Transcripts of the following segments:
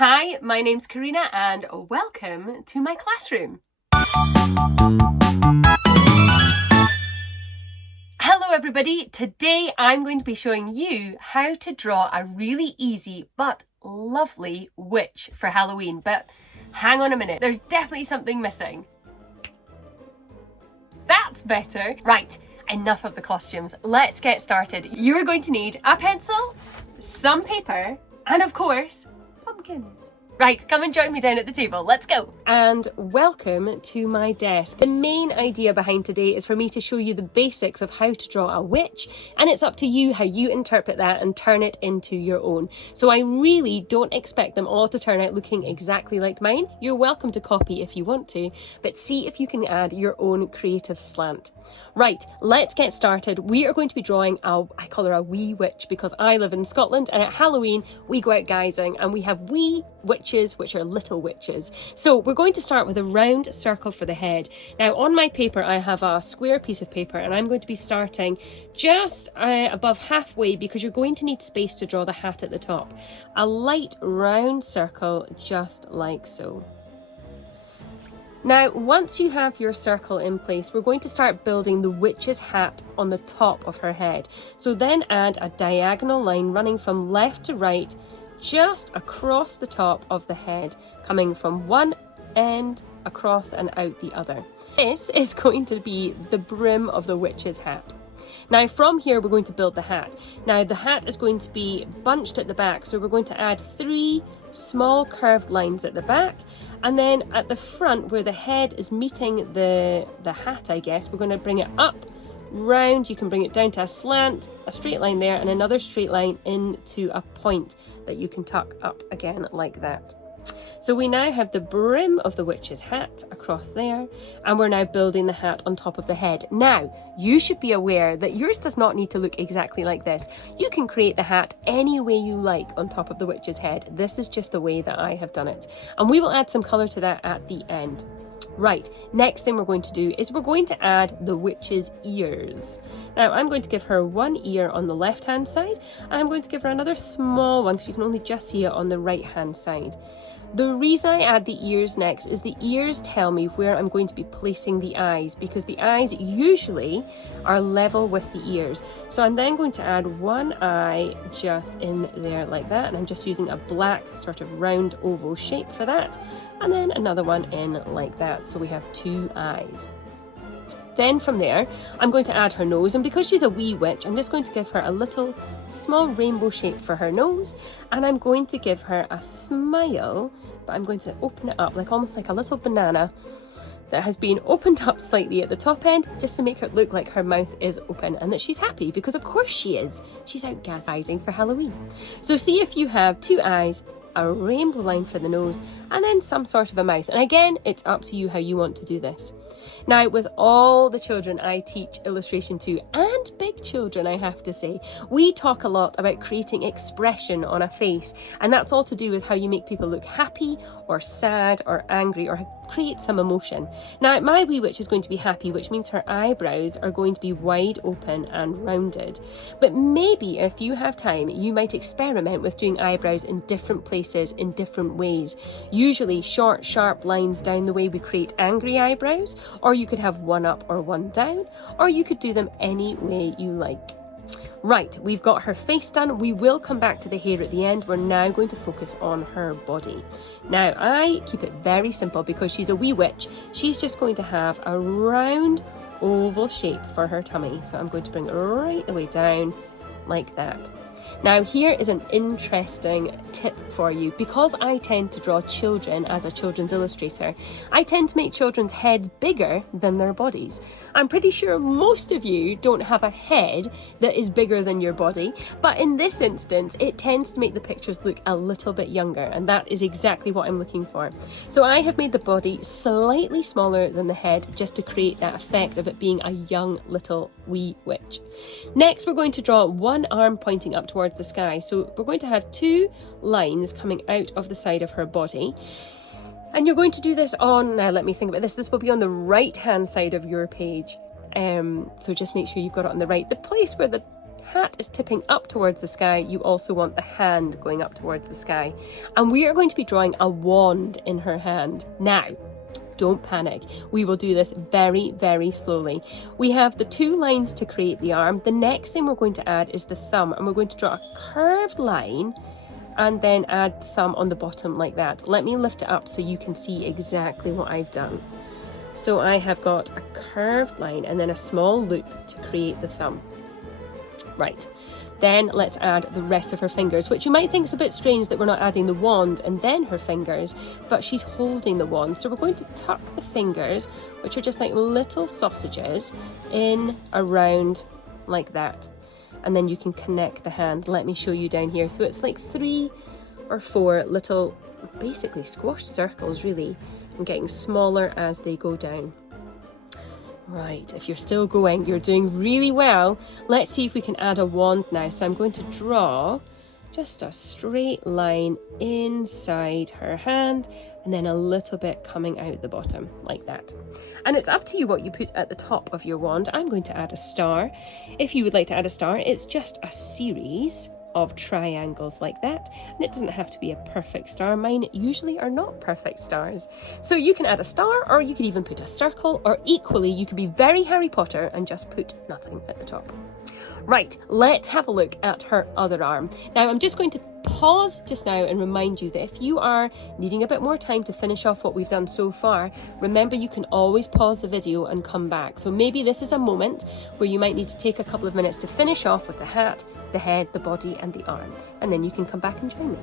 Hi, my name's Karina and welcome to my classroom. Hello everybody, today I'm going to be showing you how to draw a really easy but lovely witch for Halloween. But hang on a minute, there's definitely something missing. That's better. Right, enough of the costumes. Let's get started. You're going to need a pencil, some paper, and of course, pumpkins. Right, come and join me down at the table. Let's go. And welcome to my desk. The main idea behind today is for me to show you the basics of how to draw a witch, and it's up to you how you interpret that and turn it into your own. So I really don't expect them all to turn out looking exactly like mine. You're welcome to copy if you want to, but see if you can add your own creative slant. Right, let's get started. We are going to be drawing I call her a wee witch because I live in Scotland, and at Halloween we go out guising and we have wee witches, which are little witches. So we're going to start with a round circle for the head. Now on my paper I have a square piece of paper, and I'm going to be starting just above halfway because you're going to need space to draw the hat at the top. A light round circle just like so. Now, once you have your circle in place, we're going to start building the witch's hat on the top of her head. So then add a diagonal line running from left to right, just across the top of the head, coming from one end across and out the other. This is going to be the brim of the witch's hat. Now from here we're going to build the hat. Now the hat is going to be bunched at the back, so we're going to add 3 small curved lines at the back, and then at the front where the head is meeting the hat, I guess, we're going to bring it up, round. You can bring it down to a slant, a straight line there, and another straight line into a point that you can tuck up again like that. So we now have the brim of the witch's hat across there, and we're now building the hat on top of the head. Now, you should be aware that yours does not need to look exactly like this. You can create the hat any way you like on top of the witch's head. This is just the way that I have done it. And we will add some colour to that at the end. Right, next thing we're going to do is we're going to add the witch's ears. Now I'm going to give her one ear on the left hand side, and I'm going to give her another small one because you can only just see it on the right hand side. The reason I add the ears next is the ears tell me where I'm going to be placing the eyes, because the eyes usually are level with the ears. So I'm then going to add one eye just in there like that, and I'm just using a black sort of round oval shape for that, and then another one in like that, so we have 2 eyes. Then from there, I'm going to add her nose, and because she's a wee witch, I'm just going to give her a little small rainbow shape for her nose, and I'm going to give her a smile, but I'm going to open it up like almost like a little banana that has been opened up slightly at the top end, just to make her look like her mouth is open and that she's happy, because of course she is. She's out guising for Halloween. So see if you have 2 eyes, a rainbow line for the nose, and then some sort of a mouth. And again, it's up to you how you want to do this. Now, with all the children I teach illustration to, and big children I have to say, we talk a lot about creating expression on a face, and that's all to do with how you make people look happy or sad or angry or create some emotion. Now, my wee witch is going to be happy, which means her eyebrows are going to be wide open and rounded. But maybe if you have time, you might experiment with doing eyebrows in different places in different ways. Usually short, sharp lines down the way we create angry eyebrows, or you could have one up or one down, or you could do them any way you like. Right, we've got her face done. We will come back to the hair at the end. We're now going to focus on her body. Now, I keep it very simple because she's a wee witch. She's just going to have a round oval shape for her tummy. So I'm going to bring it right the way down like that. Now here is an interesting tip for you. Because I tend to draw children as a children's illustrator, I tend to make children's heads bigger than their bodies. I'm pretty sure most of you don't have a head that is bigger than your body, but in this instance it tends to make the pictures look a little bit younger, and that is exactly what I'm looking for. So I have made the body slightly smaller than the head just to create that effect of it being a young little wee witch. Next we're going to draw one arm pointing up towards the sky. So we're going to have 2 lines coming out of the side of her body, and you're going to do this on, now let me think about this will be on the right hand side of your page, so just make sure you've got it on the right. The place where the hat is tipping up towards the sky, you also want the hand going up towards the sky. And we are going to be drawing a wand in her hand. Now, don't panic. We will do this very, very slowly. We have the 2 lines to create the arm. The next thing we're going to add is the thumb, and we're going to draw a curved line and then add the thumb on the bottom like that. Let me lift it up so you can see exactly what I've done. So I have got a curved line and then a small loop to create the thumb. Right. Then let's add the rest of her fingers, which you might think is a bit strange that we're not adding the wand and then her fingers, but she's holding the wand. So we're going to tuck the fingers, which are just like little sausages, in around like that. And then you can connect the hand. Let me show you down here. So it's like 3 or 4 little, basically squash circles really, and getting smaller as they go down. Right, if you're still going, you're doing really well. Let's see if we can add a wand now. So I'm going to draw just a straight line inside her hand and then a little bit coming out the bottom like that. And it's up to you what you put at the top of your wand. I'm going to add a star. If you would like to add a star, it's just a series of triangles like that, and it doesn't have to be a perfect star. Mine usually are not perfect stars. So you can add a star, or you could even put a circle, or equally you could be very Harry Potter and just put nothing at the top. Right, let's have a look at her other arm. Now I'm just going to pause just now and remind you that if you are needing a bit more time to finish off what we've done so far, remember you can always pause the video and come back. So maybe this is a moment where you might need to take a couple of minutes to finish off with the hat, the head, the body and the arm, and then you can come back and join me.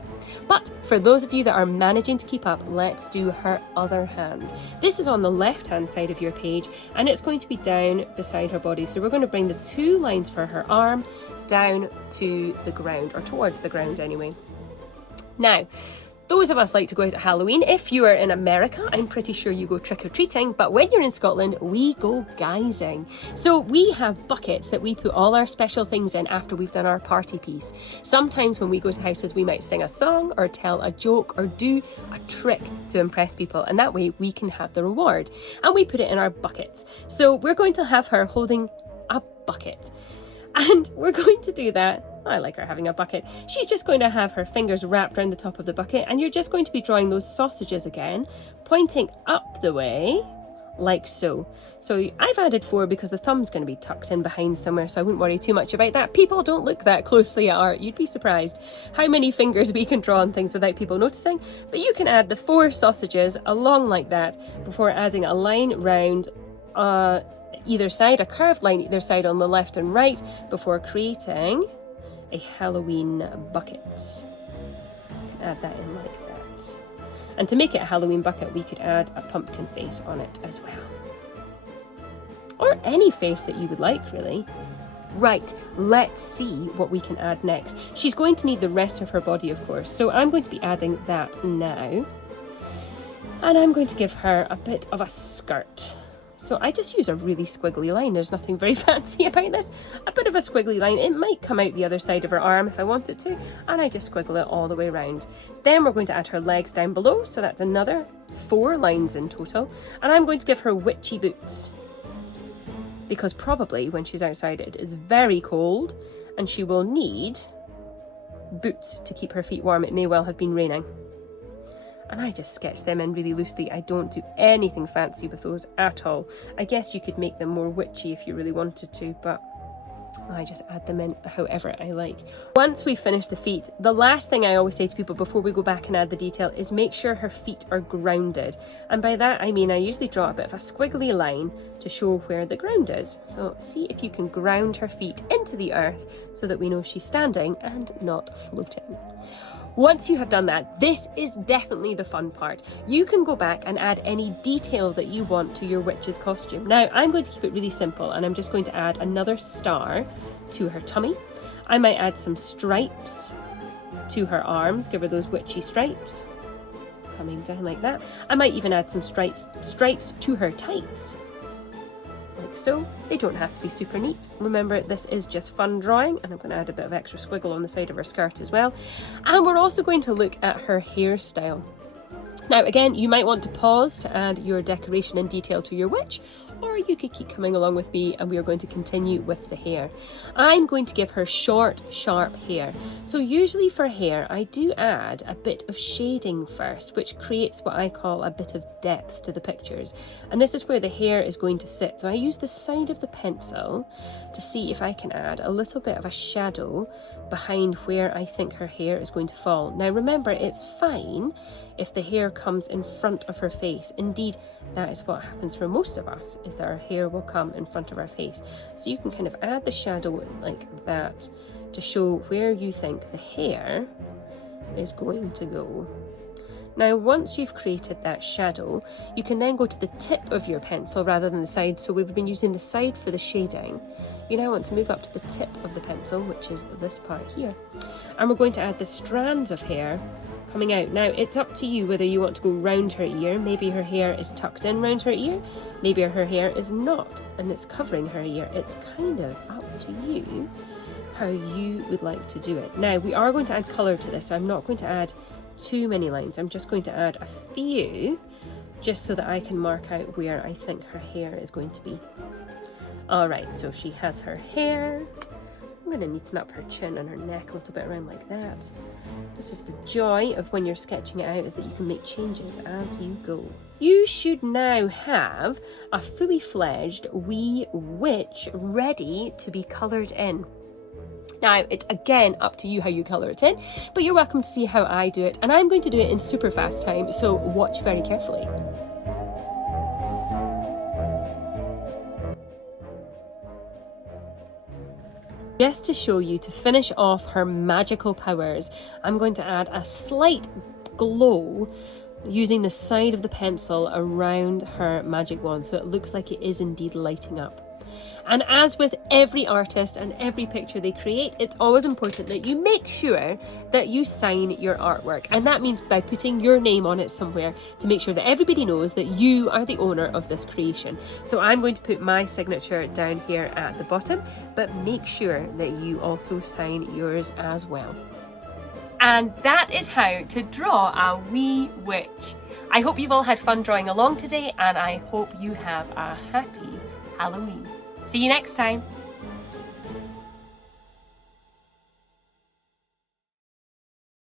But for those of you that are managing to keep up, let's do her other hand. This is on the left hand side of your page and it's going to be down beside her body. So we're going to bring the 2 lines for her arm down to the ground, or towards the ground anyway. Now, those of us like to go out at Halloween. If you are in America, I'm pretty sure you go trick-or-treating, but when you're in Scotland, we go guising. So we have buckets that we put all our special things in after we've done our party piece. Sometimes when we go to houses, we might sing a song or tell a joke or do a trick to impress people, and that way we can have the reward. And we put it in our buckets. So we're going to have her holding a bucket. And we're going to do that. I like her having a bucket. She's just going to have her fingers wrapped around the top of the bucket, and you're just going to be drawing those sausages again, pointing up the way, like so. So I've added 4 because the thumb's going to be tucked in behind somewhere, so I wouldn't worry too much about that. People don't look that closely at art. You'd be surprised how many fingers we can draw on things without people noticing. But you can add the 4 sausages along like that before adding a line round either side, a curved line either side on the left and right, before creating a Halloween bucket. Add that in like that. And to make it a Halloween bucket, we could add a pumpkin face on it as well. Or any face that you would like, really. Right, let's see what we can add next. She's going to need the rest of her body, of course, so I'm going to be adding that now. And I'm going to give her a bit of a skirt. So I just use a really squiggly line. There's nothing very fancy about this. A bit of a squiggly line. It might come out the other side of her arm if I want it to, and I just squiggle it all the way around. Then we're going to add her legs down below, so that's another 4 lines in total. And I'm going to give her witchy boots, because probably when she's outside it is very cold and she will need boots to keep her feet warm. It may well have been raining. And I just sketch them in really loosely. I don't do anything fancy with those at all. I guess you could make them more witchy if you really wanted to, but I just add them in however I like. Once we've finished the feet, the last thing I always say to people before we go back and add the detail is make sure her feet are grounded. And by that I mean I usually draw a bit of a squiggly line to show where the ground is. So see if you can ground her feet into the earth so that we know she's standing and not floating. Once you have done that, this is definitely the fun part. You can go back and add any detail that you want to your witch's costume. Now, I'm going to keep it really simple, and I'm just going to add another star to her tummy. I might add some stripes to her arms, give her those witchy stripes, coming down like that. I might even add some stripes to her tights, like so. They don't have to be super neat. Remember, this is just fun drawing, and I'm going to add a bit of extra squiggle on the side of her skirt as well. And we're also going to look at her hairstyle. Now again, you might want to pause to add your decoration and detail to your witch, or you could keep coming along with me and we are going to continue with the hair. I'm going to give her short, sharp hair. So usually for hair, I do add a bit of shading first, which creates what I call a bit of depth to the pictures. And this is where the hair is going to sit. So I use the side of the pencil to see if I can add a little bit of a shadow behind where I think her hair is going to fall. Now remember, it's fine if the hair comes in front of her face. Indeed, that is what happens for most of us, is that our hair will come in front of our face. So you can kind of add the shadow like that to show where you think the hair is going to go. Now, once you've created that shadow, you can then go to the tip of your pencil rather than the side. So we've been using the side for the shading. You now want to move up to the tip of the pencil, which is this part here. And we're going to add the strands of hair coming out. Now, it's up to you whether you want to go round her ear. Maybe her hair is tucked in round her ear. Maybe her hair is not, and it's covering her ear. It's kind of up to you how you would like to do it. Now, we are going to add colour to this. So I'm not going to add too many lines. I'm just going to add a few just so that I can mark out where I think her hair is going to be. Alright, so she has her hair. I'm going to neaten up her chin and her neck a little bit around like that. This is the joy of when you're sketching it out, is that you can make changes as you go. You should now have a fully fledged wee witch ready to be coloured in. Now, it's again up to you how you colour it in, but you're welcome to see how I do it, and I'm going to do it in super fast time, so watch very carefully. Just to show you, to finish off her magical powers, I'm going to add a slight glow using the side of the pencil around her magic wand, so it looks like it is indeed lighting up. And as with every artist and every picture they create, it's always important that you make sure that you sign your artwork. And that means by putting your name on it somewhere to make sure that everybody knows that you are the owner of this creation. So I'm going to put my signature down here at the bottom, but make sure that you also sign yours as well. And that is how to draw a wee witch. I hope you've all had fun drawing along today, and I hope you have a happy Halloween. See you next time.